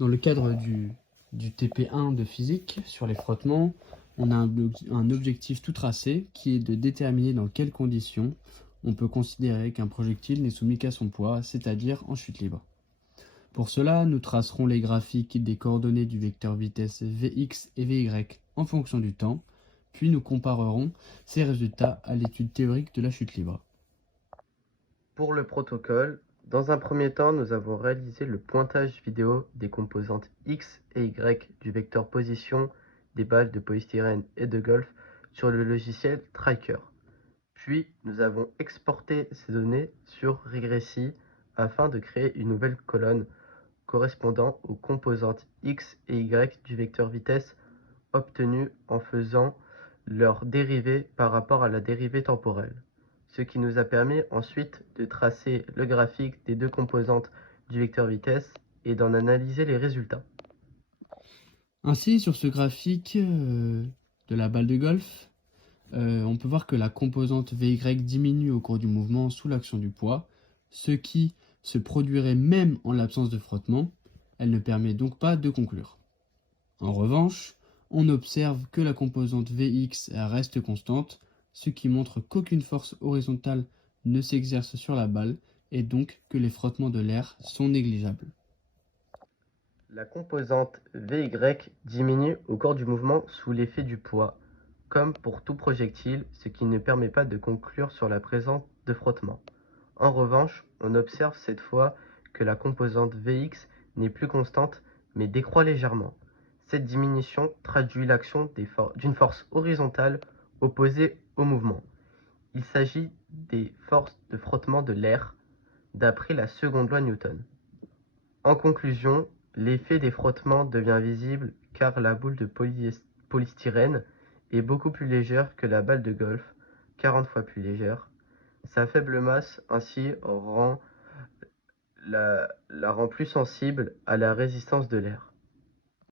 Dans le cadre du TP1 de physique sur les frottements, on a un objectif tout tracé qui est de déterminer dans quelles conditions on peut considérer qu'un projectile n'est soumis qu'à son poids, c'est-à-dire en chute libre. Pour cela, nous tracerons les graphiques des coordonnées du vecteur vitesse Vx et Vy en fonction du temps, puis nous comparerons ces résultats à l'étude théorique de la chute libre. Pour le protocole, dans un premier temps, nous avons réalisé le pointage vidéo des composantes X et Y du vecteur position des balles de polystyrène et de golf sur le logiciel Tracker. Puis, nous avons exporté ces données sur Regressi afin de créer une nouvelle colonne correspondant aux composantes X et Y du vecteur vitesse obtenues en faisant leur dérivée par rapport à la dérivée temporelle, ce qui nous a permis ensuite de tracer le graphique des deux composantes du vecteur vitesse et d'en analyser les résultats. Ainsi, sur ce graphique de la balle de golf, on peut voir que la composante Vy diminue au cours du mouvement sous l'action du poids, ce qui se produirait même en l'absence de frottement. Elle ne permet donc pas de conclure. En revanche, on observe que la composante Vx reste constante, ce qui montre qu'aucune force horizontale ne s'exerce sur la balle et donc que les frottements de l'air sont négligeables. La composante Vy diminue au cours du mouvement sous l'effet du poids, comme pour tout projectile, ce qui ne permet pas de conclure sur la présence de frottement. En revanche, on observe cette fois que la composante Vx n'est plus constante mais décroît légèrement. Cette diminution traduit l'action d'une force horizontale opposée au mouvement. Il s'agit des forces de frottement de l'air, d'après la seconde loi Newton. En conclusion, l'effet des frottements devient visible car la boule de polystyrène est beaucoup plus légère que la balle de golf, 40 fois plus légère. Sa faible masse ainsi la rend plus sensible à la résistance de l'air.